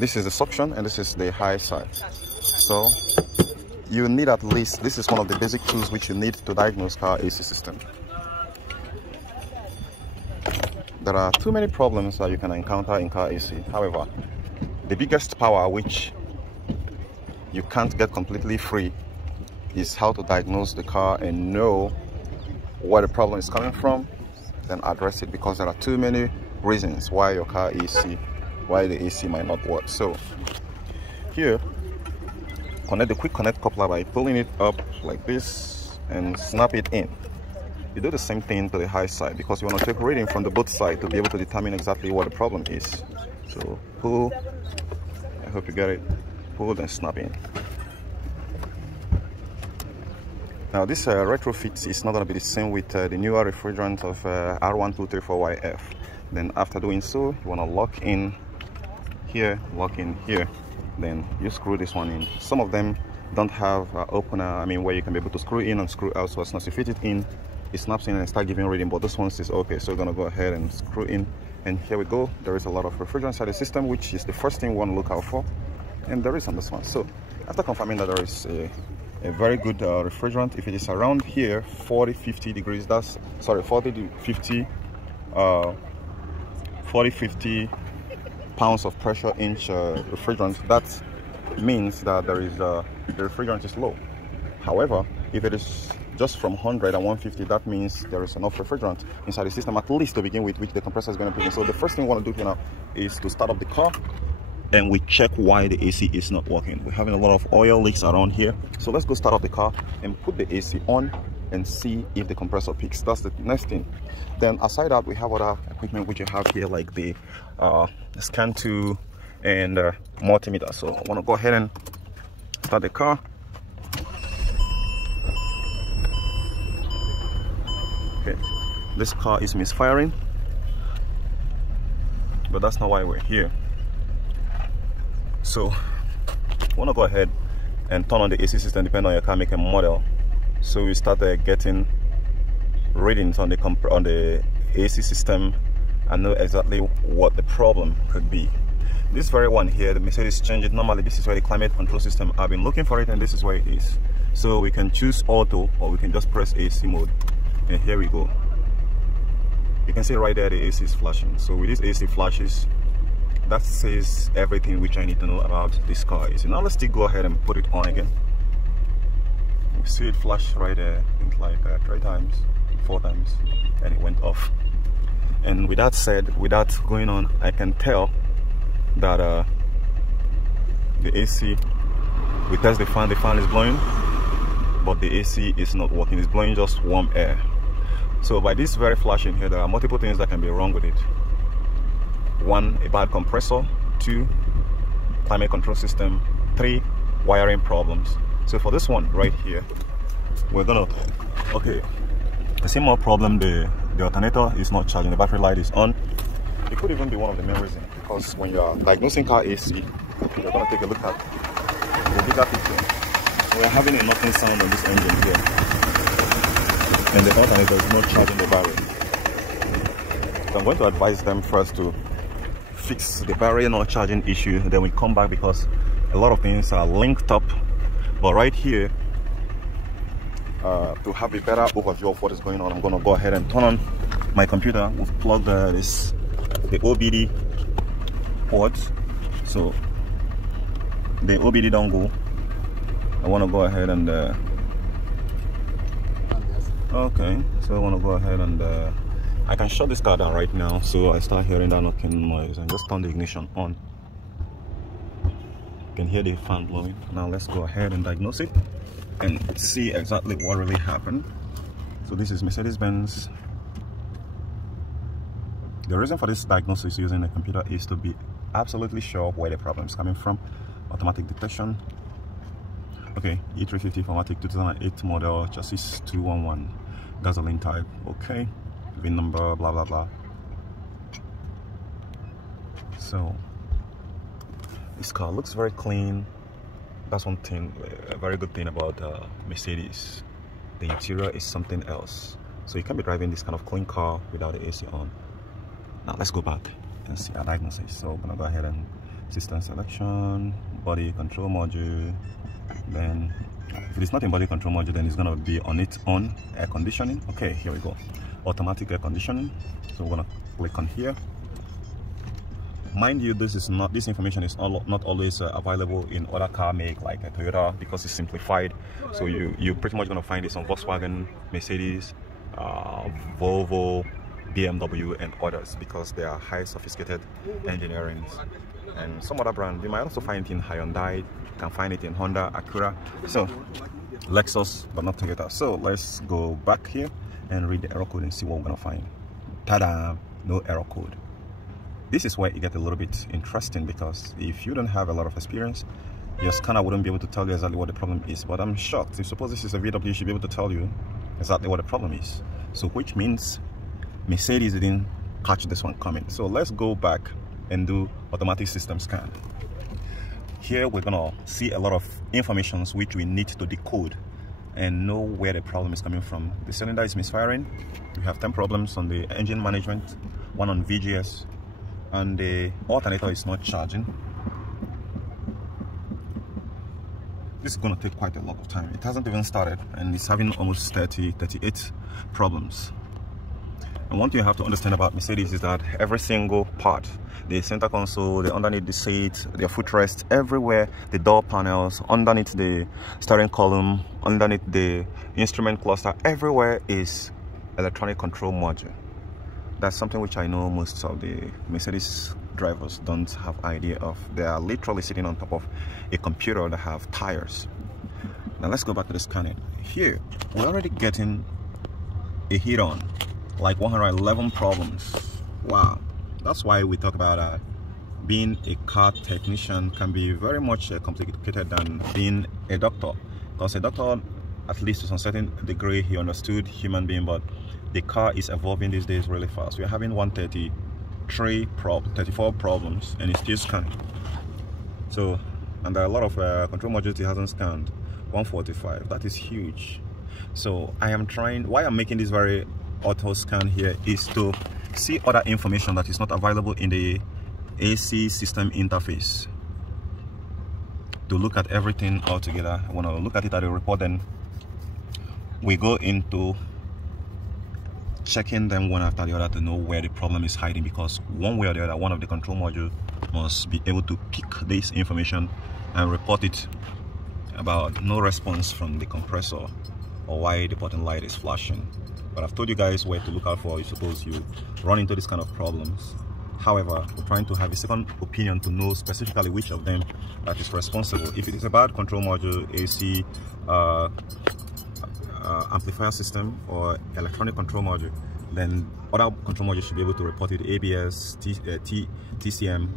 this is the suction and this is the high side. So you need at least, this is one of the basic tools which you need to diagnose car AC system. There are too many problems that you can encounter in car AC. However, the biggest power which you can't get completely free is how to diagnose the car and know where the problem is coming from, then address it, because there are too many reasons why your car AC, why the AC might not work. So here, connect the quick connect coupler by pulling it up like this and snap it in. You do the same thing to the high side because you want to take reading from the both sides to be able to determine exactly what the problem is. So pull, I hope you get it, pull and snap in. Now this retrofit is not going to be the same with the newer refrigerant of R1234YF. Then after doing so, you want to lock in here, then you screw this one in. Some of them don't have opener, where you can be able to screw in and screw out. So as soon as you fit it in, it snaps in and start giving reading, but this one is okay. So we're gonna go ahead and screw in, and here we go. There is a lot of refrigerant inside the system, which is the first thing we want to look out for, and there is on this one. So after confirming that there is a very good refrigerant, if it is around here 40-50 degrees, that's 40-50 pounds of pressure inch refrigerant, that means that there is the refrigerant is low. However, if it is just from 100 and 150, that means there is enough refrigerant inside the system, at least to begin with, which the compressor is going to put in. So the first thing we want to do here now is to start up the car, and we check why the AC is not working. We're having a lot of oil leaks around here, so let's go start up the car and put the AC on and see if the compressor peaks. That's the next thing. Then aside that, we have other equipment which you have here, like the scan tool and multimeter. So I want to go ahead and start the car. Okay, this car is misfiring, but that's not why we're here. So I want to go ahead and turn on the AC system depending on your car make and model. So we started getting readings on the AC system and know exactly what the problem could be. This very one here, the Mercedes change it. Normally this is where the climate control system, I've been looking for it, and this is where it is. So we can choose auto, or we can just press AC mode, and here we go. You can see right there the AC is flashing. So with these AC flashes, that says everything which I need to know about this car AC. Now let's still go ahead and put it on again. You see it flash right there, I think like 3 times, 4 times, and it went off. And with that said, with that going on, I can tell that the AC, we test the fan is blowing, but the AC is not working. It's blowing just warm air. So by this very flashing here, there are multiple things that can be wrong with it. 1, a bad compressor. 2, climate control system. 3, wiring problems. So for this one right here, we're gonna, okay, the same more problem, the alternator is not charging, the battery light is on. It could even be one of the main reasons, because when you are diagnosing car AC, you're gonna take a look at the bigger picture. We're having a knocking sound on this engine here, and the alternator is not charging the battery. So I'm going to advise them first to fix the battery not charging issue, then we come back, because a lot of things are linked up. But right here, to have a better overview of what is going on, I'm going to go ahead and turn on my computer. We've plugged the OBD ports. So the OBD dongle, I want to go ahead and okay, so I want to go ahead and I can shut this car down right now, so I start hearing that knocking noise, and just turn the ignition on. You can hear the fan blowing. Now let's go ahead and diagnose it and see exactly what really happened. So this is Mercedes-Benz. The reason for this diagnosis using a computer is to be absolutely sure where the problem is coming from. Automatic detection. Okay, E350 Formatic 2008 model, chassis 211, gasoline type. Okay, VIN number, blah blah blah. So this car looks very clean. That's one thing, a very good thing about Mercedes. The interior is something else. So you can't be driving this kind of clean car without the AC on. Now let's go back and see our diagnosis. So I'm gonna go ahead and System selection, body control module. Then if it is not in body control module, then it's going to be on its own. Air conditioning. Okay, here we go. Automatic air conditioning. So we're going to click on here. Mind you, this information is not always available in other car make like a Toyota, because it's simplified. So you're pretty much going to find this on Volkswagen, Mercedes, Volvo, BMW, and others, because they are high sophisticated engineering. And some other brand, you might also find it in Hyundai, you can find it in Honda, Acura, so Lexus, but not Toyota. So let's go back here and read the error code and see what we're gonna find. Ta-da! No error code. This is where it gets a little bit interesting, because if you don't have a lot of experience, your scanner wouldn't be able to tell you exactly what the problem is. But I'm shocked. If suppose this is a VW, you should be able to tell you exactly what the problem is. So which means Mercedes didn't catch this one coming. So let's go back and do automatic system scan. Here we're gonna see a lot of information which we need to decode and know where the problem is coming from. The cylinder is misfiring. We have 10 problems on the engine management, one on VGS, and the alternator is not charging. This is going to take quite a lot of time. It hasn't even started and it's having almost 38 problems. And one thing you have to understand about Mercedes is that every single part, the center console, the underneath the seat, the footrest, everywhere, the door panels, underneath the steering column, underneath the instrument cluster, everywhere is electronic control module. That's something which I know most of the Mercedes drivers don't have idea of. They are literally sitting on top of a computer that have tires. Now let's go back to the scanning. Here, we're already getting a hit on, like 111 problems. Wow. That's why we talk about being a car technician can be very much complicated than being a doctor. Because a doctor, at least to some certain degree, he understood human being, but the car is evolving these days really fast. We're having 34 problems and it's still scanning. So, and there are a lot of control modules it hasn't scanned. 145, that is huge. So I am trying, why I'm making this very auto scan here is to see other information that is not available in the AC system interface. To look at everything all together. I want to look at it at a report, then we go into checking them one after the other to know where the problem is hiding, because one way or the other, one of the control module must be able to pick this information and report it about no response from the compressor or why the button light is flashing. But I've told you guys where to look out for. You suppose you run into this kind of problems. However, we're trying to have a second opinion to know specifically which of them that is responsible. If it is a bad control module, AC, amplifier system, or electronic control module, then other control modules should be able to report it. ABS, TCM,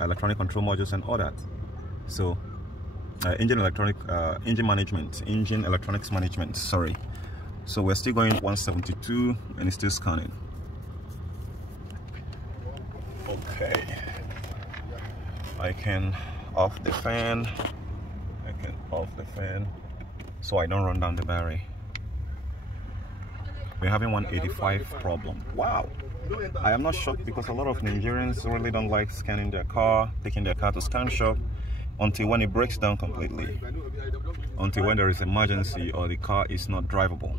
electronic control modules, and all that. So engine electronics management, sorry. So we're still going 172 and it's still scanning. Okay, I can off the fan. So I don't run down the battery. We're having 185 problem. Wow. I am not shocked, because a lot of Nigerians really don't like scanning their car, taking their car to scan shop until when it breaks down completely, until when there is emergency or the car is not drivable.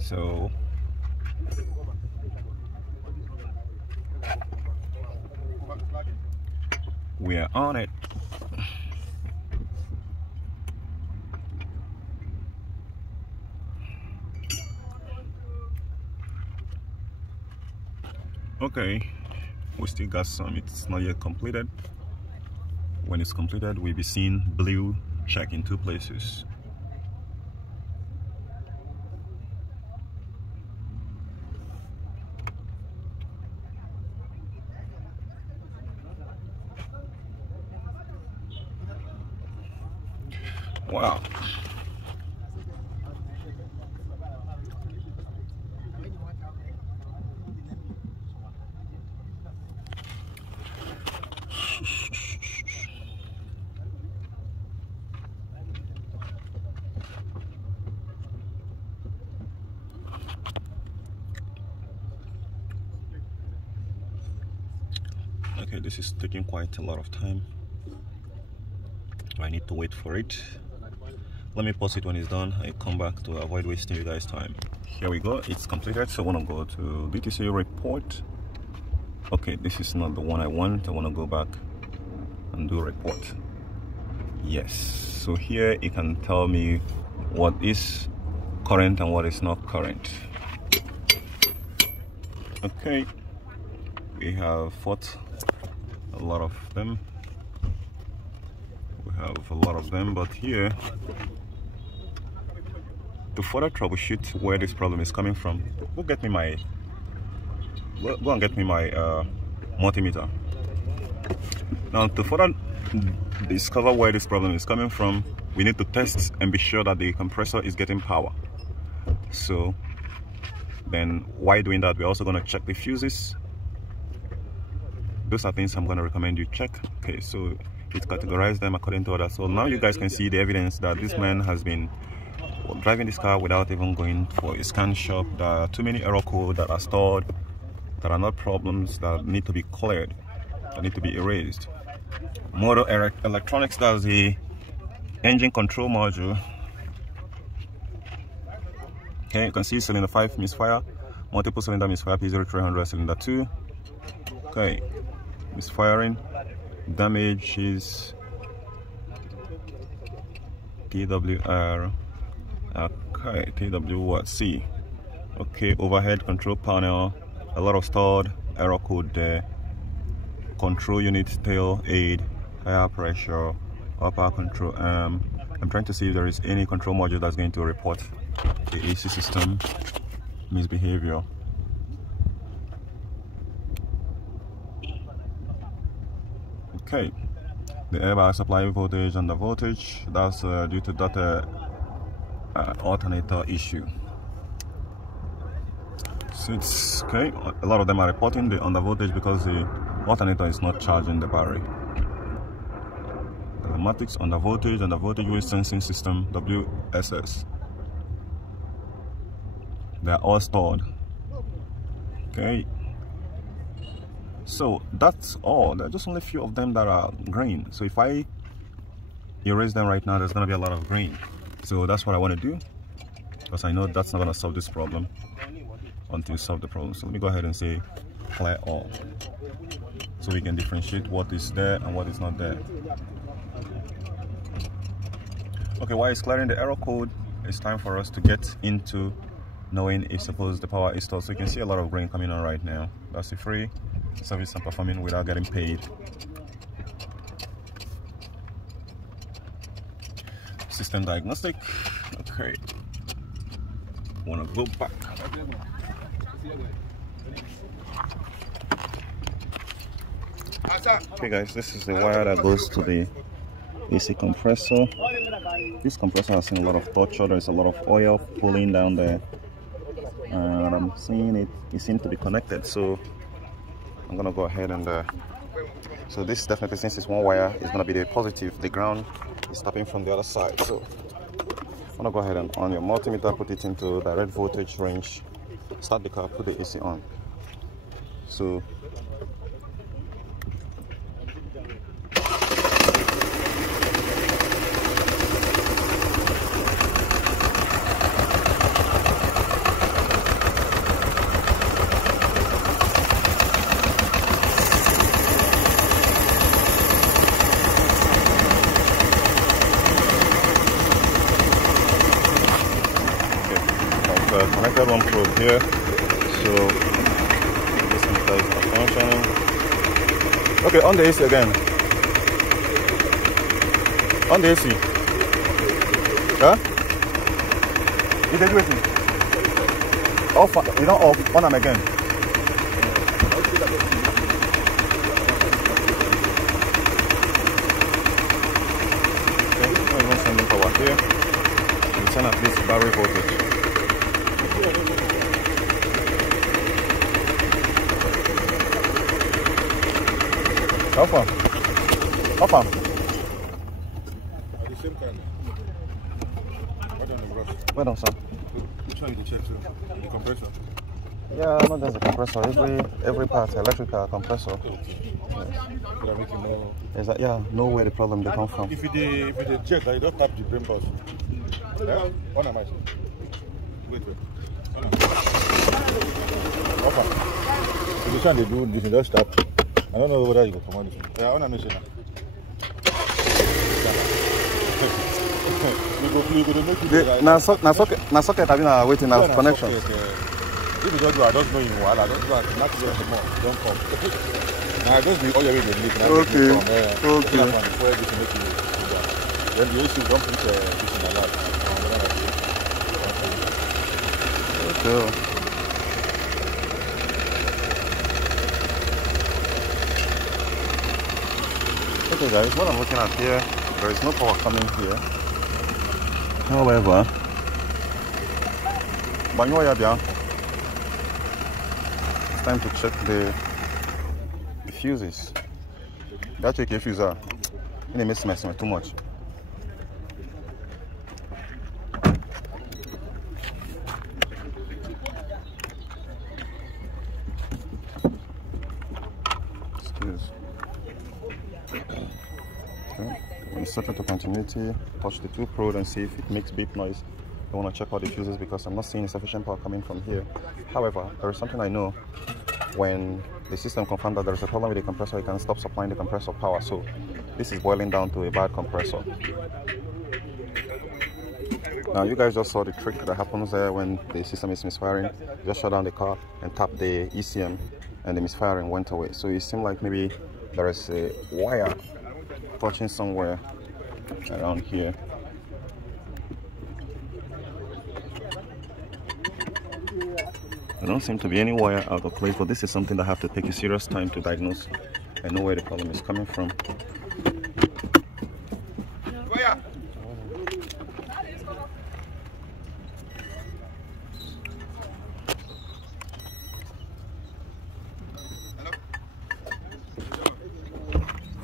So we are on it. Okay, we still got some. It's not yet completed. When it's completed, we'll be seeing blue check in 2 places. Wow. Okay, this is taking quite a lot of time. I need to wait for it. Let me pause it when it's done. I come back to avoid wasting you guys' time. Here we go, it's completed. So I want to go to DTC report. Okay, this is not the one I want. I want to go back and do report. Yes, so here it can tell me what is current and what is not current. Okay, we have fought a lot of them. We have a lot of them, but here, to further troubleshoot where this problem is coming from, go and get me my multimeter. Now, to further discover where this problem is coming from, we need to test and be sure that the compressor is getting power. So then, while doing that, we're also going to check the fuses. Those are things I'm going to recommend you check. Okay, so it categorized them according to others. So now you guys can see the evidence that this man has been driving this car without even going for a scan shop. There are too many error codes that are stored, that are not problems, that need to be cleared, that need to be erased. Motor electronics, that's the engine control module. Okay, you can see cylinder 5 misfire, multiple cylinder misfire, P0300 cylinder 2. Okay, misfiring, damage is TWR. Okay, TWC. Okay, overhead control panel, a lot of stored error code there. Control unit, tail aid, higher pressure, upper control arm. I'm trying to see if there is any control module that's going to report the AC system misbehavior. Okay, the airbag supply voltage and the voltage, that's due to that alternator issue. So it's okay, a lot of them are reporting the under voltage because the alternator is not charging the battery. The pneumatics under voltage and the voltage wave sensing system, WSS, they are all stored. Okay, so that's all. There are just only a few of them that are green. So if I erase them right now, there's going to be a lot of green. So that's what I want to do, because I know that's not going to solve this problem until you solve the problem. So let me go ahead and say clear all, so we can differentiate what is there and what is not there. Okay, while it's clearing the error code, it's time for us to get into knowing if suppose the power is stored. So you can see a lot of green coming on right now. That's a free service I'm performing without getting paid. System diagnostic. Okay, want to go back. Okay guys, this is the wire that goes to the AC compressor. This compressor has seen a lot of torture. There's a lot of oil pulling down there, and I'm seeing it seems to be connected, so I'm gonna go ahead and so this definitely, since it's one wire, is gonna be the positive. The ground is tapping from the other side, so I'm gonna go ahead and on your multimeter, put it into direct voltage range, start the car, put the AC on. So connected one probe here, so this meter is not functioning. Okay, on the AC again. On the AC. Huh? Is it waiting? Off, you don't off, on them again. Okay, I'm going to send power here. We send at least battery voltage. How far? How far? The same kind. Well done, sir. Which one you can check, sir? The compressor. Yeah, not just the compressor. Every part, electrical compressor. Is that know where the problem they come from? If you check, you don't tap the brain box. Yeah? On am I? Wait. Offer. If you try to do this, you don't stop. I don't know whether you go command it. Yeah, on am I? Now socket having waiting now connection. If you don't do, I don't know you. I don't do it. Not here anymore. Don't come. Now I just be all your way to leave. Okay. Then the issue don't put this in a lot. Okay. Okay guys, what I'm looking at here, there is no power coming here. However, it's time to check the fuses. That check your fuse are in a mess too much. When you set it to continuity, touch the two probe and see if it makes beep noise. I want to check out the fuses because I'm not seeing sufficient power coming from here. However, there is something I know. When the system confirms that there is a problem with the compressor, it can stop supplying the compressor power. So this is boiling down to a bad compressor. Now you guys just saw the trick that happens there when the system is misfiring. Just shut down the car and tap the ECM and the misfiring went away. So it seemed like maybe there is a wire touching somewhere around here. There don't seem to be any wire out of place, but this is something that I have to take a serious time to diagnose and know where the problem is coming from.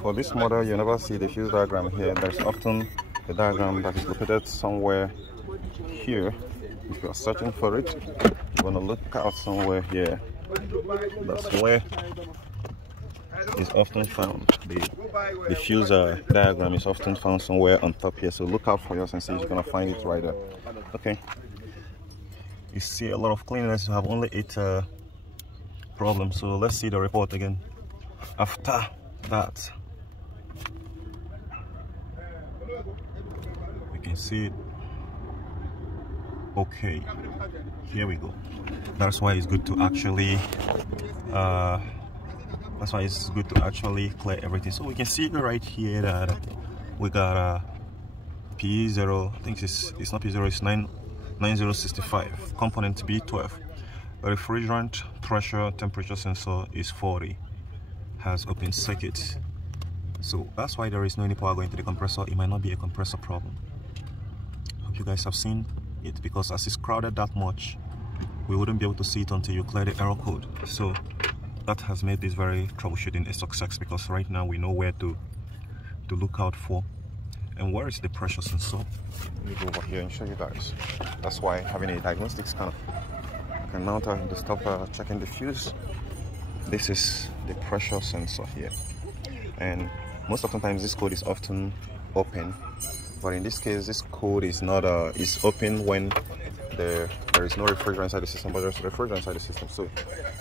For this model, you never see the fuse diagram here. There's often a diagram that is located somewhere here. If you are searching for it, you're going to look out somewhere here. That's where it's often found. The fuse diagram is often found somewhere on top here. So look out for yours and see if you're going to find it right there. Okay. You see a lot of cleanliness. You have only 8 problems. So let's see the report again. After that, you can see it. Okay, here we go. That's why it's good to actually clear everything. So we can see right here that we got P0. I think it's not P0, it's 9065 component B12. The refrigerant pressure temperature sensor is 40, has open circuit. So that's why there is no any power going to the compressor. It might not be a compressor problem. Hope you guys have seen it, because as it's crowded that much, we wouldn't be able to see it until you clear the error code. So that has made this very troubleshooting a success, because right now we know where to look out for. And where is the pressure sensor? Let me go over here and show you guys. That's why having a diagnostics kind of can mount the stop checking the fuse. This is the pressure sensor here, and most of the times this code is often open, but in this case this code is not is open when there is no refrigerant inside the system, but there's refrigerant inside the system. So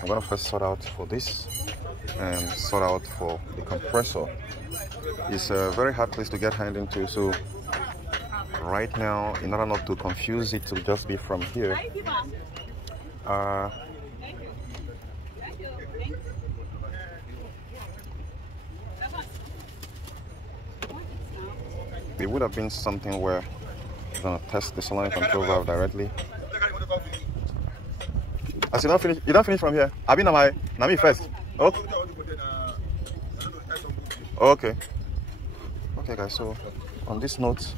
I'm gonna first sort out for this and sort out for the compressor. It's a very hard place to get hand into, so right now, in order not to confuse it, to just be from here, it would have been something where you're gonna test the solenoid control valve directly. As you don't finish from here. I've been na me first. Oh. Okay. Okay guys, so on this note,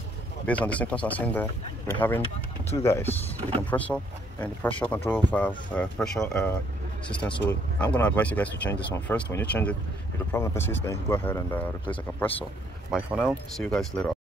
based on the symptoms I've seen there, we're having 2 guys, the compressor and the pressure control valve pressure system. So I'm going to advise you guys to change this one first. When you change it, if the problem persists, then you go ahead and replace the compressor. Bye for now. See you guys later.